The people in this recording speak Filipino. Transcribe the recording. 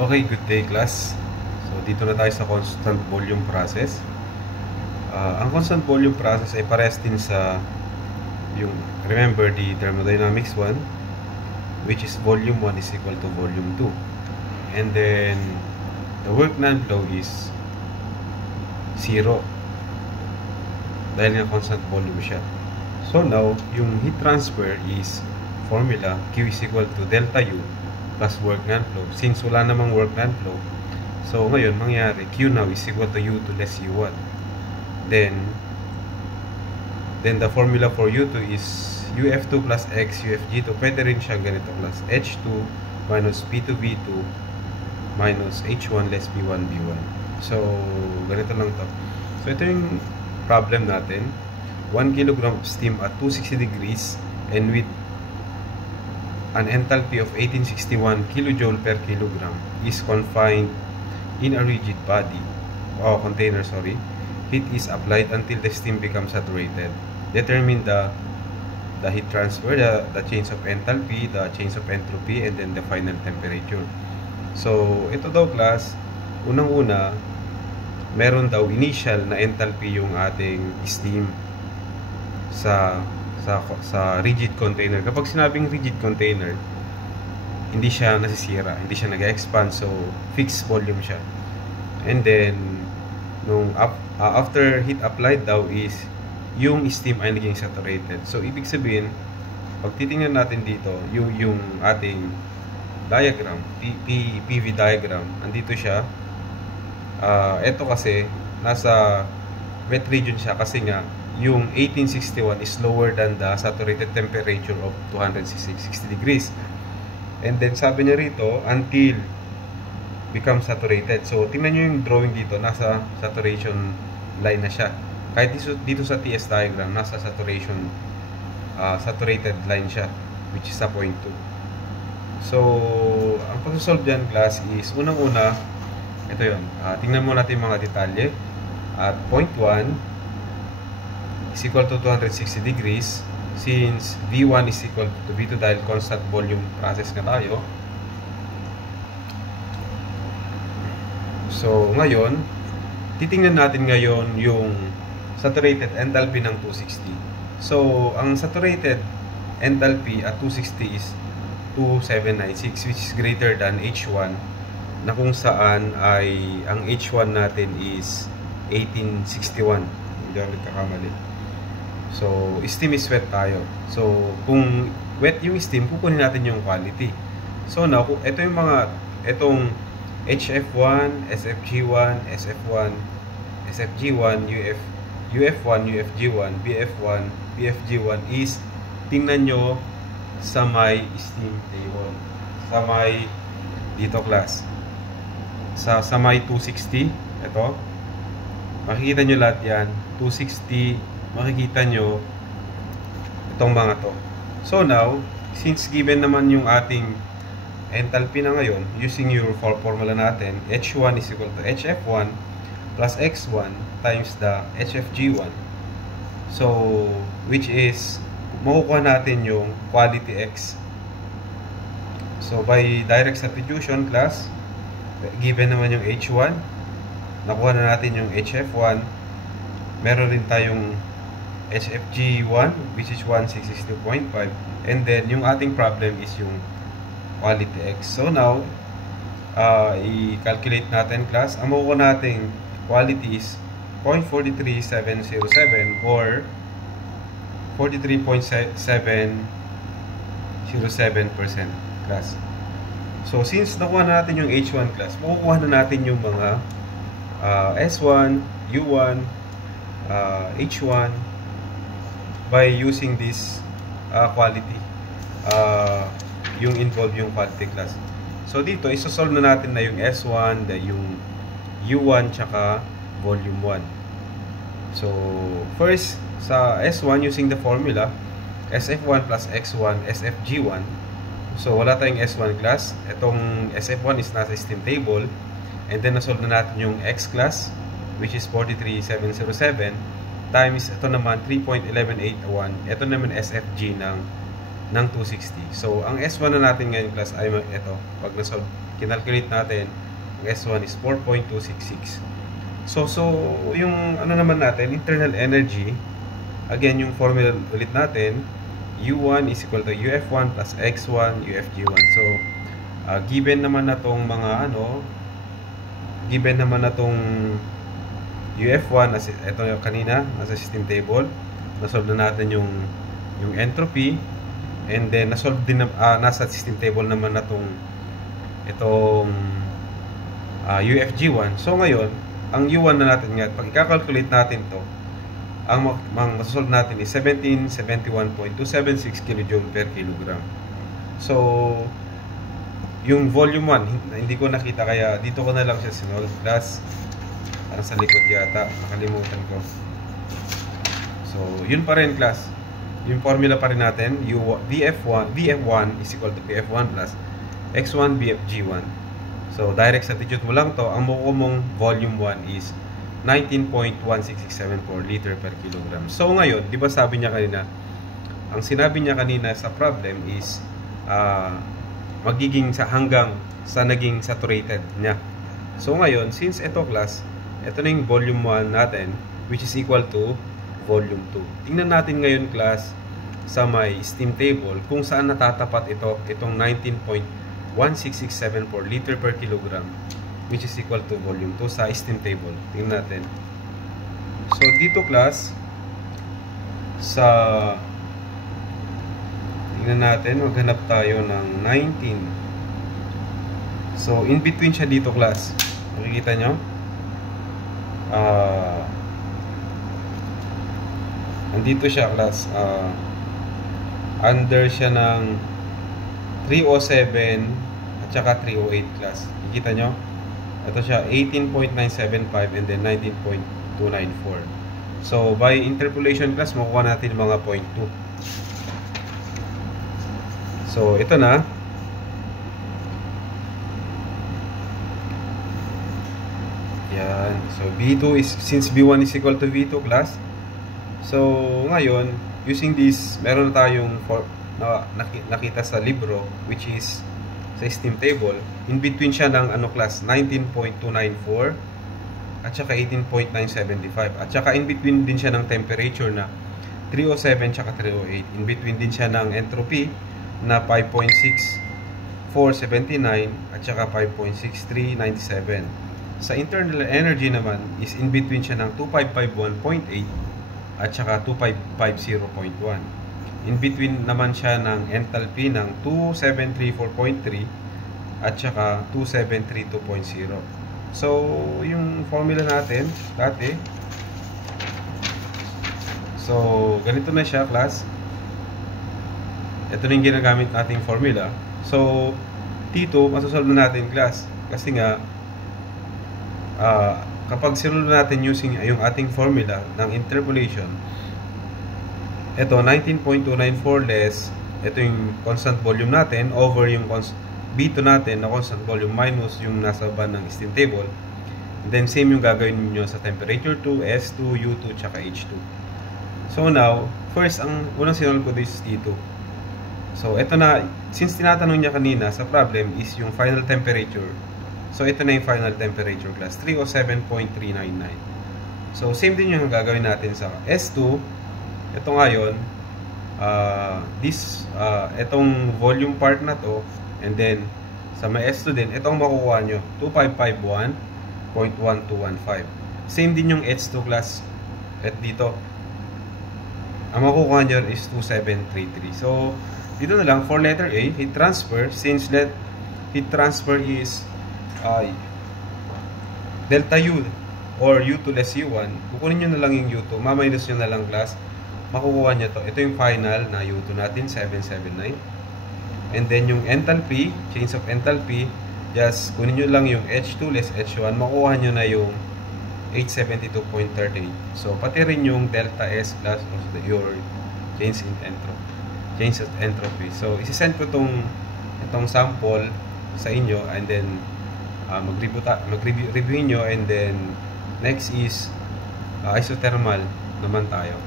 Okay, good day class. So dito na tayo sa constant volume process. Ang constant volume process ay parehas din sa yung, remember the thermodynamics 1, which is volume 1 is equal to volume 2. And then the work non-flow is 0 dahil nga constant volume siya. So now, yung heat transfer is formula Q is equal to delta U plus work non-flow. Since wala namang work non-flow, so ngayon mangyari Q now is equal to U2 less U1. Then the formula for U2 is UF2 plus X UFG2. Pwede rin siya ganito class. H2 minus P2V2 minus H1 less P1 V1. So ganito lang to. So ito yung problem natin. 1 kg of steam at 260 degrees and with an enthalpy of 1861 kJ per kilogram is confined in a rigid body container. Heat is applied until the steam becomes saturated. Determine the heat transfer, the change of enthalpy, the change of entropy, and then the final temperature. So ito daw class, unang-una meron daw initial na enthalpy yung ating steam sa rigid container. Kapag sinabing rigid container, hindi siya nasisira, hindi siya nag-expand, so fixed volume siya. And then nung after heat applied daw is yung steam ay naging saturated. So ibig sabihin, pag titingnan natin dito yung ating diagram, PV diagram, andito siya. Ito kasi nasa wet region siya kasi nga yung 1861 is lower than the saturated temperature of 260 degrees. And then sabi niya rito, until become saturated. So tingnan niyo yung drawing dito, nasa saturation line na siya. Kahit dito sa TS diagram, nasa saturated line siya, which is sa point 2. So ang pag-solve dyan class is, unang-una, ito yun, tingnan mo natin mga detalye. At point 1 is equal to 260 degrees, since V1 is equal to V2 dahil constant volume process nga tayo. So ngayon, titingnan natin ngayon yung saturated enthalpy ng 260. So ang saturated enthalpy at 260 is 2796, which is greater than H1, na kung saan ay ang H1 natin is 1861. Hindi ako nagkakamali. So steam is wet tayo. So kung wet yung steam, kukunin natin yung quality. So now, ito yung itong HF1, SFG1, SF1, SFG1, UF1, UFG1, BF1, BFG1 is, tingnan nyo sa may steam table. Sa may, dito class, sa may 260, ito, makikita nyo lahat yan, 260, makikita nyo itong mga to. So now, since given naman yung ating enthalpy na ngayon, using your formula natin, H1 is equal to HF1 plus X1 times the HFG1. So, which is, makukuha natin yung quality X. So, by direct substitution class, given naman yung H1, nakuha na natin yung HF1, meron rin tayong HFG1, which is 1662.5, and then yung ating problem is yung quality X. So now, i-calculate natin class. Ang makukuha nating quality is 0.43707 or 43.707% class. So since nakuha natin yung H1 class, makukuha na natin yung mga S1, U1, H1 by using this quality, yung involve yung quality class. So dito, isosolve na natin na yung S1, yung U1, tsaka volume 1. So first, sa S1, using the formula, SF1 plus X1, SFG1. So wala tayong S1 class. Itong SF1 is nasa steam table. And then nasolve na natin yung X class, which is 43707, times ito naman 3.1181. Ito naman SFG ng 260. So ang S1 na natin ngayon class ay ito, pag nasolve kinalculate natin, ang S1 is 4.266. So yung ano naman natin, internal energy, again, yung formula ulit natin, U1 is equal to UF1 plus X1 UFG1. So, given naman na tong mga given naman na tong UF1, as ito yung kanina, nasa system table, nasolve na natin yung entropy, and then nasolve din nasa system table naman na itong UFG1. So ngayon, ang U1 na natin nga, pag i-calculate natin to, ang masosolve natin is 1771.276 kJ per kilogram. So, yung volume 1, hindi ko nakita, kaya dito ko na lang siya sinolve. Plus, parang sa likod yata, nakalimutan ko. So, yun pa rin, class. Yung formula pa rin natin, VF1 is equal to PF1 plus X1 BFG1. So, direct substitute mo lang to. Ang makukuha mong volume 1 is 19.16674 liter per kilogram. So, ngayon, di ba sabi niya kanina, ang sinabi niya kanina sa problem is magiging hanggang sa naging saturated niya. So, ngayon, since ito, class, ito na yung volume 1 natin, which is equal to volume 2. Tingnan natin ngayon, class, sa may steam table, kung saan natatapat itong 19.16674 liter per kilogram, which is equal to volume 2 sa steam table. Tingnan natin. So, dito, class, tingnan natin, maghanap tayo ng 19. So, in between siya dito, class. Makikita nyo? Andito siya, class. Under siya ng 307 at saka 308, class. Makikita nyo? Ito siya, 18.975 and then 19.294. So, by interpolation, class, makukuha natin mga 0.2. So, ito na. Yan. So, B2 is, since B1 is equal to V2, class. So, ngayon, using this, meron na tayong nakita sa libro, which is sa steam table. In between siya ng class, 19.294 at saka 18.975. At saka in between din siya ng temperature na 307 at 308. In between din siya ng entropy na 5.6479 at saka 5.6397. Sa internal energy naman is in between siya ng 2551.8 at saka 2550.1. In between naman siya ng enthalpy ng 2734.3 at saka 2732.0. So, yung formula natin dati. So, ganito na siya, class. Ito na yung ginagamit nating formula. So, dito, masasolve na natin, class. Kasi nga, kapag sinulve natin using yung ating formula ng interpolation, ito, 19.294 less, ito yung constant volume natin over yung B2 natin na constant volume minus yung nasa band ng steam table. And then, same yung gagawin niyo sa temperature 2, S2, U2, tsaka H2. So, now, first, ang unang sinulve ko is T2. So, ito na, since tinatanong niya kanina sa problem is yung final temperature. So, ito na yung final temperature, class, 307.399. So, same din yung gagawin natin sa S2. Ito ngayon, itong volume part na to, and then, sa may S2 din, itong makukuha nyo, 2551.1215. Same din yung H2, class, at dito. Ang makukuha nyo is 2733. So, dito na lang, for letter A, heat transfer, since heat transfer is delta U or U2 less U1, kukunin nyo na lang yung U2, ma-minus nyo na lang, class, makukuha nyo to. Ito yung final na U2 natin, 779. And then yung enthalpy, change of enthalpy, just kunin nyo lang yung H2 less H1, makukuha nyo na yung 872.38. So, pati rin yung delta S plus also your change in entropy. Change of entropy. So, isi-send ko itong sample sa inyo, and then mag-review nyo, and then next is isothermal naman tayo.